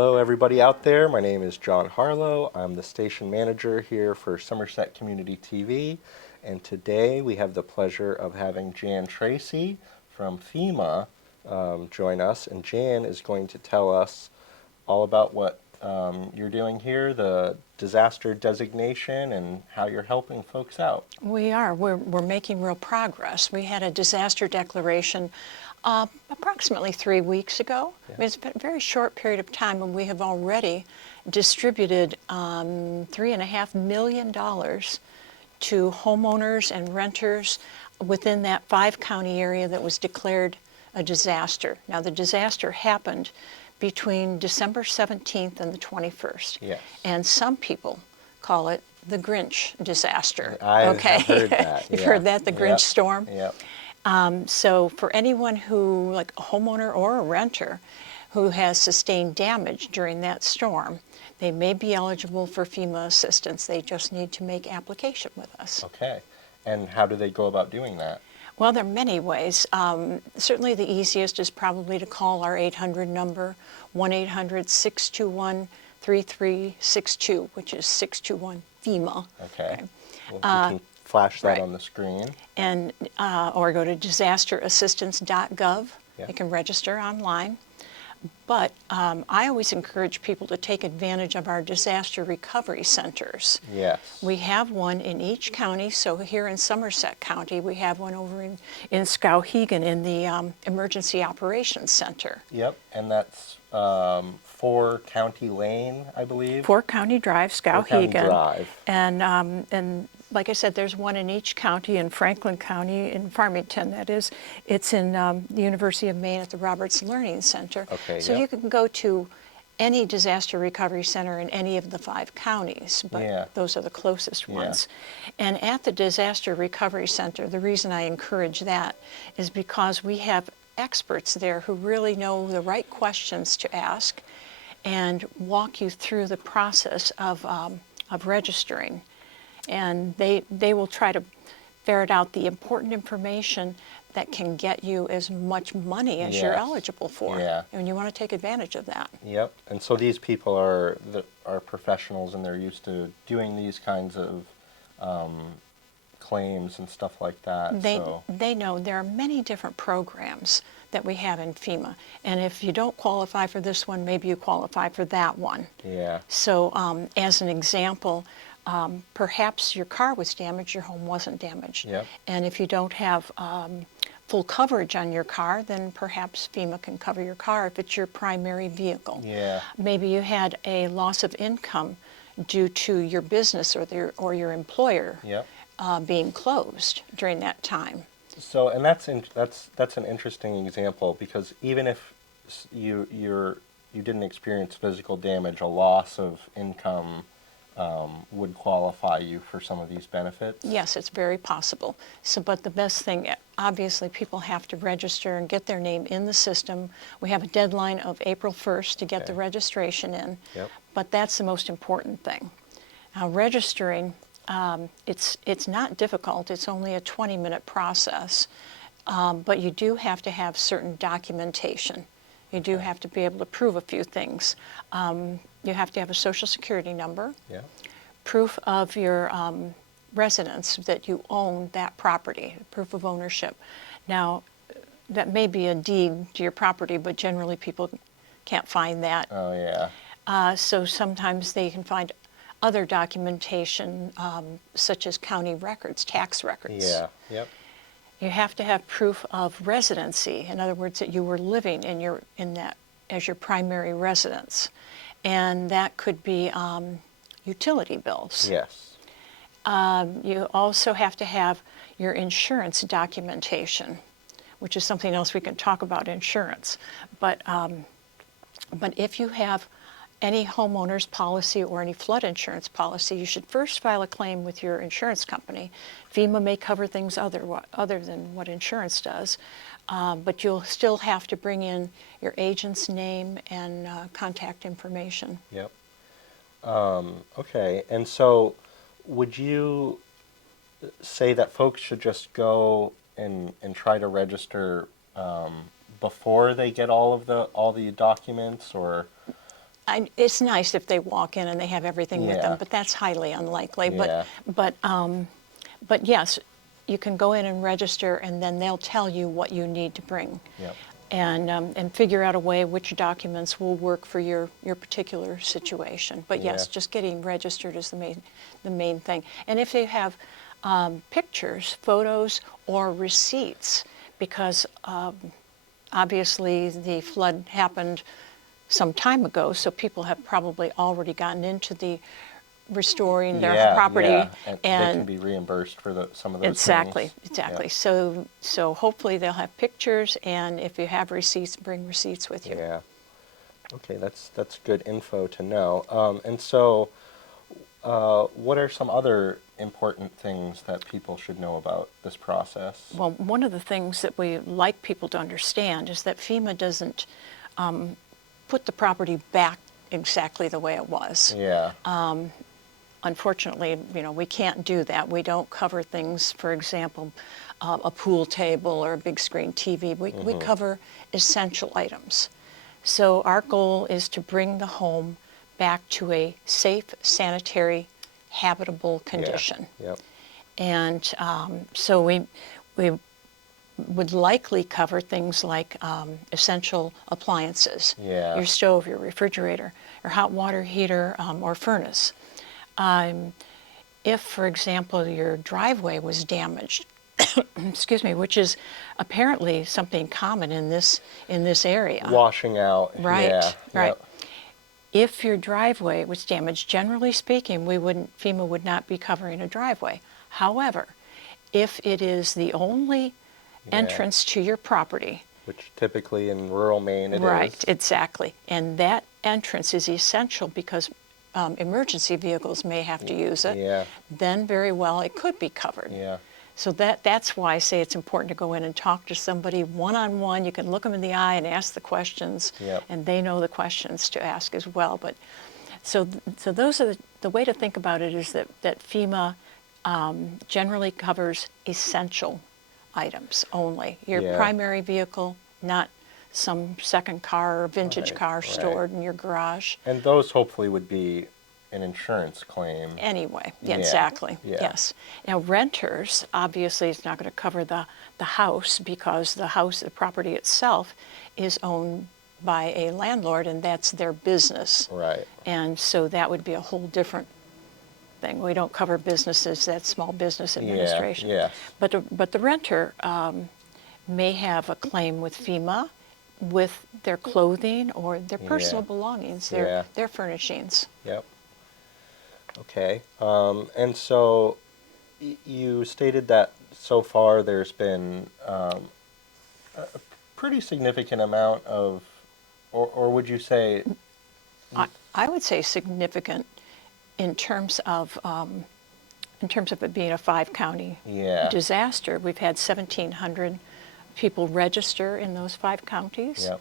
Hello, everybody out there. My name is John Harlow. I'm the station manager here for Somerset Community TV. And today we have the pleasure of having Jan Tracy from FEMA join us. And Jan is going to tell us all about what you're doing here, the disaster designation, and how you're helping folks out. We are. We're making real progress. We had a disaster declaration approximately 3 weeks ago. Yeah. It's been a very short period of time, and we have already distributed $3.5 million to homeowners and renters within that 5-county area that was declared a disaster. Now, the disaster happened between December 17th and the 21st. Yes. And some people call it the Grinch disaster. I have heard that. You've yeah. heard that, the Grinch Yep. storm? Yep. So for anyone who, like a homeowner or a renter, who has sustained damage during that storm, they may be eligible for FEMA assistance. They just need to make application with us. Okay. And how do they go about doing that? Well, there are many ways. Certainly the easiest is probably to call our 800 number, 1-800-621-3362, which is 621 FEMA. Okay. Well, you can flash that right. on the screen. And or go to disasterassistance.gov. Yeah. They can register online. But I always encourage people to take advantage of our disaster recovery centers. Yes. We have one in each county. So here in Somerset County, we have one over in Skowhegan in the Emergency Operations Center. Yep. And that's 4 County Lane, I believe. 4 County Drive, Skowhegan. 4 County Drive. And like I said, there's one in each county. In Franklin County, in Farmington, that is. It's in the University of Maine at the Roberts Learning Center. Okay, so yep. you can go to any disaster recovery center in any of the 5 counties, but Yeah. those are the closest Yeah. ones. And at the Disaster Recovery Center, the reason I encourage that is because we have experts there who really know the right questions to ask and walk you through the process of registering. And they will try to ferret out the important information that can get you as much money as you're Yes. eligible for. Yeah. And you want to take advantage of that. Yep. And so these people are professionals, and they're used to doing these kinds of claims and stuff like that. They know there are many different programs that we have in FEMA. And if you don't qualify for this one, maybe you qualify for that one. Yeah. So as an example, perhaps your car was damaged, your home wasn't damaged. Yep. And if you don't have full coverage on your car, then perhaps FEMA can cover your car if it's your primary vehicle. Yeah. Maybe you had a loss of income due to your business or your employer Yep. being closed during that time. So, and that's an interesting example, because even if you didn't experience physical damage, a loss of income would qualify you for some of these benefits? Yes, it's very possible. So, but the best thing, obviously, people have to register and get their name in the system. We have a deadline of April 1st to get the registration in. Yep. But that's the most important thing. Now, registering, it's not difficult. It's only a 20-minute process. But you do have to have certain documentation. You do have to be able to prove a few things. You have to have a Social Security number, Yeah. proof of your residence, that you own that property, proof of ownership. Now, that may be a deed to your property, but generally people can't find that. Oh, yeah. So sometimes they can find other documentation, such as county records, tax records. Yeah. Yep. You have to have proof of residency. In other words, that you were living in that as your primary residence. And that could be utility bills. Yes. You also have to have your insurance documentation, which is something else we can talk about, insurance. But if you have any homeowner's policy or any flood insurance policy, you should first file a claim with your insurance company. FEMA may cover things other than what insurance does, but you'll still have to bring in your agent's name and contact information. Yep. Okay. And so would you say that folks should just go and try to register before they get all the documents, or It's nice if they walk in and they have everything with them, Yeah. but that's highly unlikely. Yeah. But yes, you can go in and register, and then they'll tell you what you need to bring, Yep. and figure out a way which documents will work for your particular situation. But Yeah. yes, just getting registered is the main thing. And if they have pictures, photos, or receipts, because obviously the flood happened some time ago, so people have probably already gotten into the restoring their Yeah, property, yeah, and they can and be reimbursed for some of those exactly, things. exactly. Yep. So hopefully they'll have pictures, and if you have receipts, bring receipts with you. Yeah. Okay, that's good info to know. And so, what are some other important things that people should know about this process? Well, one of the things that we like people to understand is that FEMA doesn't put the property back exactly the way it was. Yeah. Unfortunately, we can't do that. We don't cover things, for example, a pool table or a big screen TV. We cover essential items. So our goal is to bring the home back to a safe, sanitary, habitable condition. Yeah. Yep. And so we would likely cover things like essential appliances, Yeah. your stove, your refrigerator, your hot water heater, or furnace. If, for example, your driveway was damaged, excuse me, which is apparently something common in this area. Washing out. Right, Yeah. right. Yep. If your driveway was damaged, generally speaking, FEMA would not be covering a driveway. However, if it is the only entrance to your property, Which typically in rural Maine it is. right, exactly, and that entrance is essential because emergency vehicles may have to use it, Yeah. then very well it could be covered. Yeah. So that's why I say it's important to go in and talk to somebody one-on-one. You can look them in the eye and ask the questions, Yep. and they know the questions to ask as well. But so those are the way to think about it is that FEMA generally covers essential items only. Your Yeah. primary vehicle, not some second car or vintage Right, car right. stored in your garage. And those hopefully would be an insurance claim. Anyway, Yeah, exactly. yeah. Yes. Now, renters, obviously, it's not going to cover the house because the property itself is owned by a landlord, and that's their business. Right. And so that would be a whole different thing. We don't cover businesses, that's small business administration. Yeah. But the renter may have a claim with FEMA with their clothing or their personal Yeah. belongings, Yeah. their furnishings. Yep. Okay. And so you stated that so far there's been a pretty significant amount of, or would you say, I would say significant in terms of it being a 5-county yeah. disaster. We've had 1,700 people register in those 5 counties. Yep.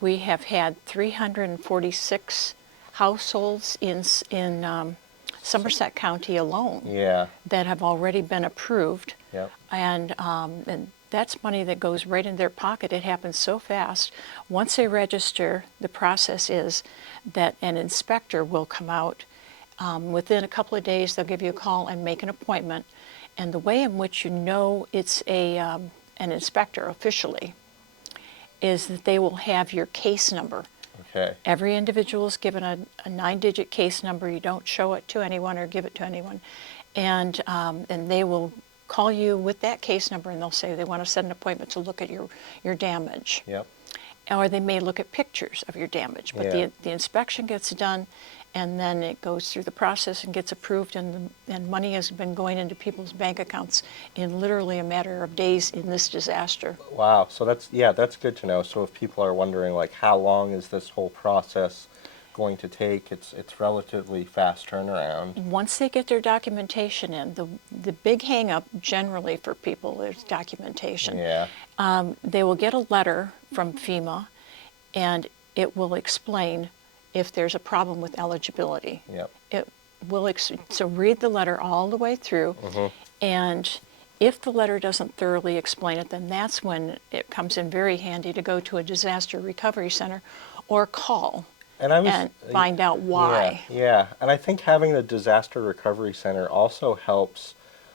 We have had 346 households in Somerset County alone Yeah. that have already been approved. Yep. And that's money that goes right in their pocket. It happens so fast. Once they register, the process is that an inspector will come out. Within a couple of days, they'll give you a call and make an appointment. And the way in which you know it's an inspector officially is that they will have your case number. Okay. Every individual is given a 9-digit case number. You don't show it to anyone or give it to anyone. And they will call you with that case number, and they'll say they want to set an appointment to look at your damage. Yep. Or they may look at pictures of your damage. But Yeah. the inspection gets done, and then it goes through the process and gets approved, and money has been going into people's bank accounts in literally a matter of days in this disaster. Wow. So that's good to know. So if people are wondering like how long is this whole process going to take, it's relatively fast turnaround. Once they get their documentation in, the big hang up generally for people is documentation. Yeah. They will get a letter from FEMA, and it will explain if there's a problem with eligibility. Yep. It will so read the letter all the way through, and if the letter doesn't thoroughly explain it, then that's when it comes in very handy to go to a disaster recovery center or call And I was and find out yeah, why. yeah. And I think having the disaster recovery center also helps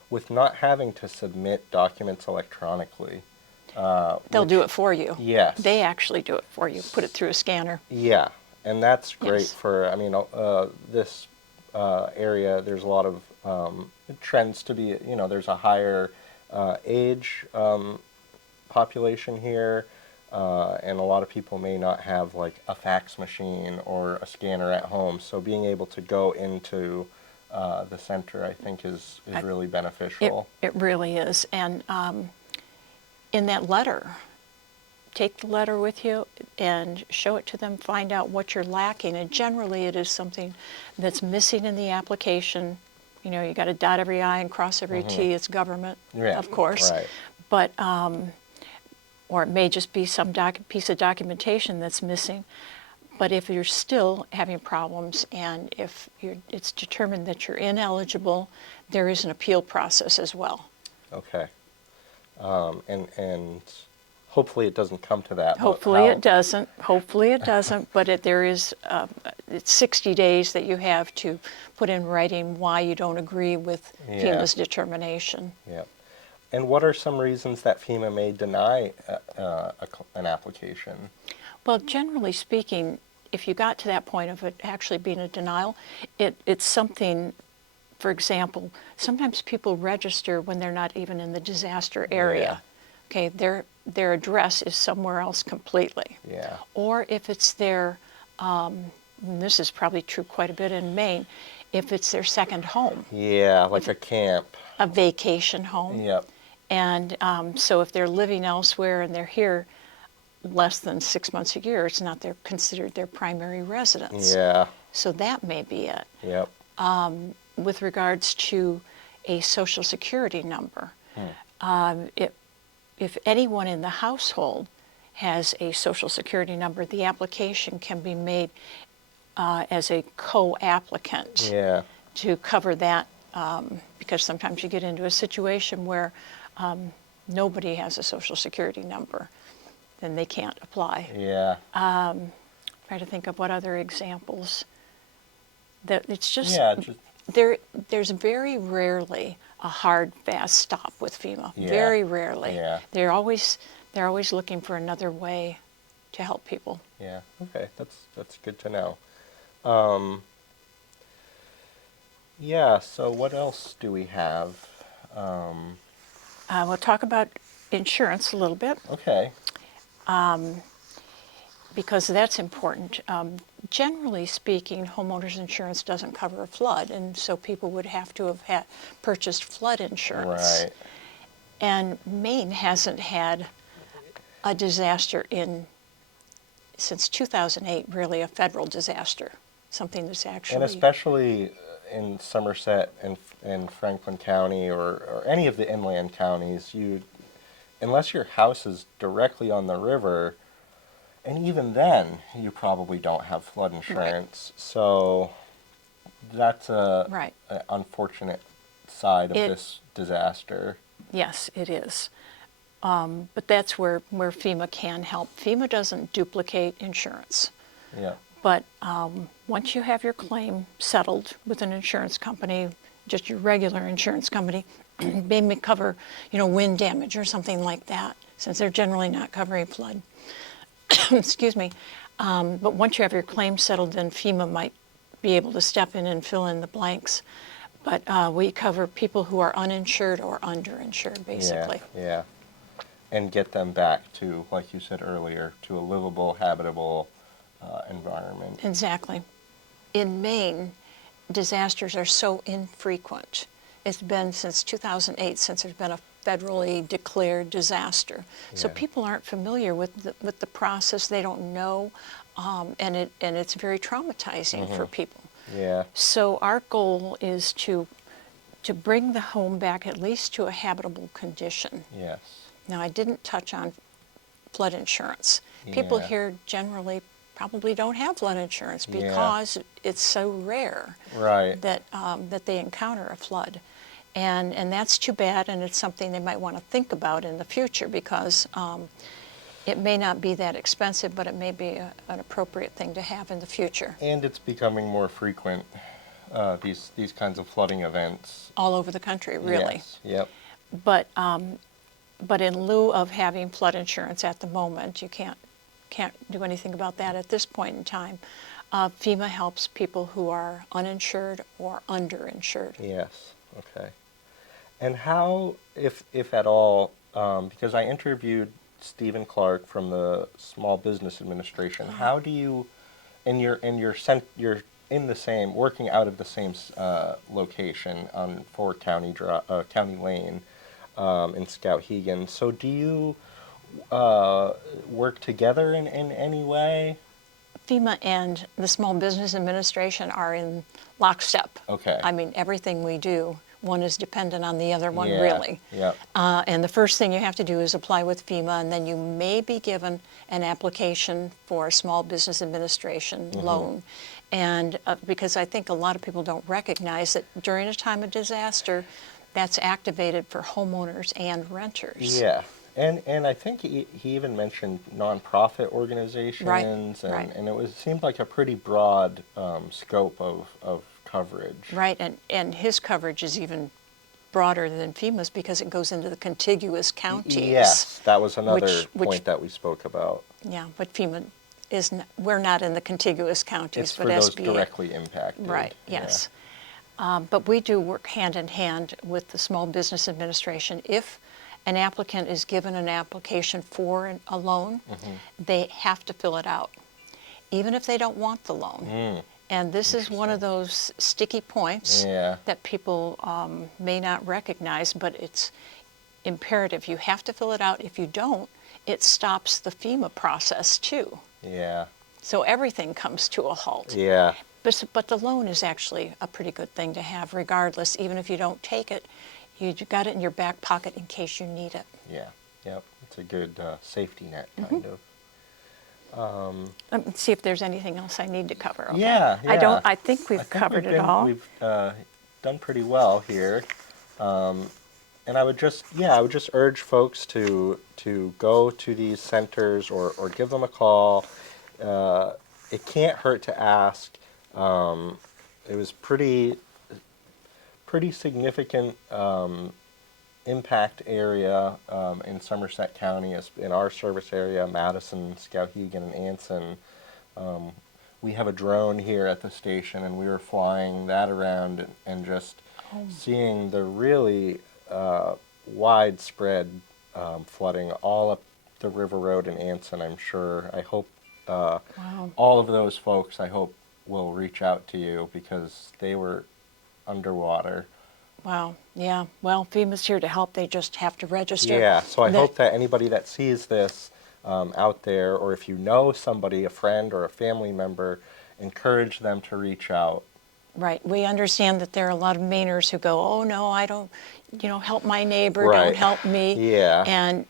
with not having to submit documents electronically. They'll do Which it for you. They yes, actually do it for you. Put it through a scanner. yeah, and that's great Yes. for, I mean, this area, there's a lot of trends to be, there's a higher age population here, and a lot of people may not have like a fax machine or a scanner at home. So being able to go into the center, I think, is really It, beneficial. it really is. And in that letter, take the letter with you and show it to them, find out what you're lacking. And generally, it is something that's missing in the application. You know, you got to dot every I and cross every T. It's government, Yeah, of course. right. But, or it may just be some piece of documentation that's missing. But if you're still having problems and if it's determined that you're ineligible, there is an appeal process as well. Okay. And hopefully it doesn't come to that. But Hopefully it doesn't. Hopefully it doesn't. But there is it's 60 days that you have to put in writing why you don't agree with Yeah. FEMA's determination. Yeah. And what are some reasons that FEMA may deny an application? Well, generally speaking, if you got to that point of it actually being a denial, it's something. For example, sometimes people register when they're not even in the disaster area. Okay, their address is somewhere else completely. Yeah. Or if it's their, and this is probably true quite a bit in Maine, if it's their second home, Yeah, like a camp. a vacation home. Yep. And so if they're living elsewhere and they're here less than 6 months a year, it's not considered their primary residence. Yeah. So that may be it. Yep. With regards to a social security number, if anyone in the household has a social security number, the application can be made as a co-applicant Yeah. to cover that, because sometimes you get into a situation where nobody has a social security number, then they can't apply. Yeah. Try to think of what other examples. That it's just, Yeah. Just, there's very rarely a hard, fast stop with FEMA. Yeah. Very rarely. Yeah. They're always looking for another way to help people. yeah. Okay. That's good to know. Yeah. So what else do we have? We'll talk about insurance a little bit Okay. because that's important. Generally speaking, homeowners insurance doesn't cover a flood, and so people would have to have purchased flood insurance. Right. And Maine hasn't had a disaster since 2008, really a federal disaster, something that's actually. And especially in Somerset and Franklin County or any of the inland counties, unless your house is directly on the river, and even then, you probably don't have flood insurance. Right. So that's Right. an unfortunate side of this disaster. Yes, it is. But that's where FEMA can help. FEMA doesn't duplicate insurance. Yeah. But once you have your claim settled with an insurance company, just your regular insurance company, they may cover, wind damage or something like that, since they're generally not covering flood. Excuse me. But once you have your claim settled, then FEMA might be able to step in and fill in the blanks. But we cover people who are uninsured or underinsured, basically. Yeah, yeah. And get them back to, like you said earlier, to a livable, habitable environment. Exactly. In Maine, disasters are so infrequent. It's been since 2008 since there's been a federally declared disaster. So Yeah. people aren't familiar with the process. They don't know, and it's very traumatizing for people. Yeah. So our goal is to bring the home back at least to a habitable condition. Yes. Now, I didn't touch on flood insurance. People Yeah. here generally probably don't have flood insurance because it's so rare Right. that they encounter a flood. And that's too bad, and it's something they might want to think about in the future because it may not be that expensive, but it may be an appropriate thing to have in the future. And it's becoming more frequent, these kinds of flooding events. All over the country, really. Yes, yep. But in lieu of having flood insurance at the moment, you can't do anything about that at this point in time. FEMA helps people who are uninsured or underinsured. Yes, okay. And how, if at all, because I interviewed Stephen Clark from the Small Business Administration, how do you, and you're in the same, working out of the same location on County Lane in Skowhegan. So do you work together in any way? FEMA and the Small Business Administration are in lockstep. Okay. I mean, everything we do, one is dependent on the other one, Yeah, really. yep. And the first thing you have to do is apply with FEMA, and then you may be given an application for a Small Business Administration loan. And because I think a lot of people don't recognize that during a time of disaster, that's activated for homeowners and renters. Yeah. And I think he even mentioned nonprofit organizations, Right, and it seemed like a pretty broad scope of coverage. Right, and his coverage is even broader than FEMA's because it goes into the contiguous counties. Yes, that was another which point that we spoke about. Yeah, but FEMA is we're not in the contiguous counties, It's but for those SBA. directly impacted. Right, Yeah. yes. But we do work hand in hand with the Small Business Administration. If an applicant is given an application for a loan, they have to fill it out, even if they don't want the loan. And this is one of those sticky points Yeah. that people may not recognize, but it's imperative. You have to fill it out. If you don't, it stops the FEMA process too. Yeah. So everything comes to a halt. Yeah. But the loan is actually a pretty good thing to have regardless. Even if you don't take it, you got it in your back pocket in case you need it. Yeah. Yep. It's a good safety net, kind of. Let me see if there's anything else I need to cover. Okay? Yeah, yeah. I think we've covered it all. We've done pretty well here. And I would just urge folks to go to these centers or give them a call. It can't hurt to ask. It was pretty significant impact area in Somerset County, in our service area, Madison, Skowhegan, and Anson. We have a drone here at the station, and we were flying that around and just seeing the really widespread flooding all up the River Road in Anson. I'm sure. I hope all of those folks, I hope, will reach out to you because they were underwater. Wow. Yeah. Well, FEMA's here to help. They just have to register. Yeah. So I hope that anybody that sees this out there, or if you know somebody, a friend or a family member, encourage them to reach out. Right. We understand that there are a lot of Mainers who go, oh, no, I don't, help my neighbor, Right. don't help me. Yeah.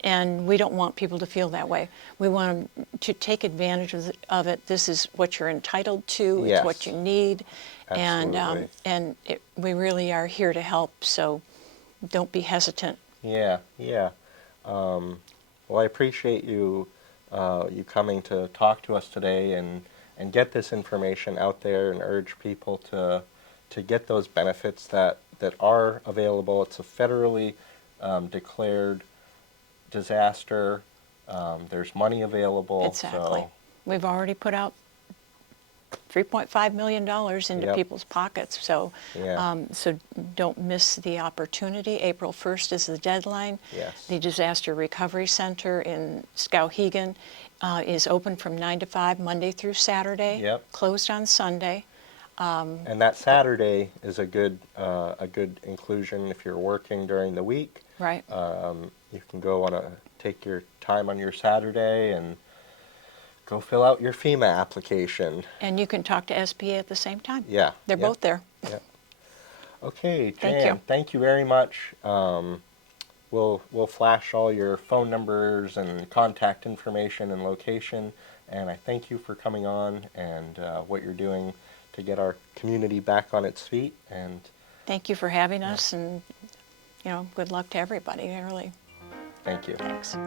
And we don't want people to feel that way. We want them to take advantage of it. This is what you're entitled to. Yes. It's what you need. Absolutely. And we really are here to help, so don't be hesitant. Yeah, yeah. Well, I appreciate you coming to talk to us today and get this information out there and urge people to get those benefits that are available. It's a federally declared disaster. There's money available. Exactly. So, We've already put out $3.5 million into Yep. people's pockets, so Yeah. so don't miss the opportunity. April 1st is the deadline. Yes. The Disaster Recovery Center in Skowhegan is open from 9 to 5, Monday through Saturday. Yep. Closed on Sunday. and that Saturday is a good inclusion if you're working during the week. Right. You can take your time on your Saturday and go fill out your FEMA application. And you can talk to SBA at the same time. Yeah. They're yeah, both there. Yeah. Okay, Thank Jan, you. thank you very much. We'll flash all your phone numbers and contact information and location. And I thank you for coming on and what you're doing to get our community back on its feet. And Thank you for having us, and good luck to everybody, really. thank you. Thanks.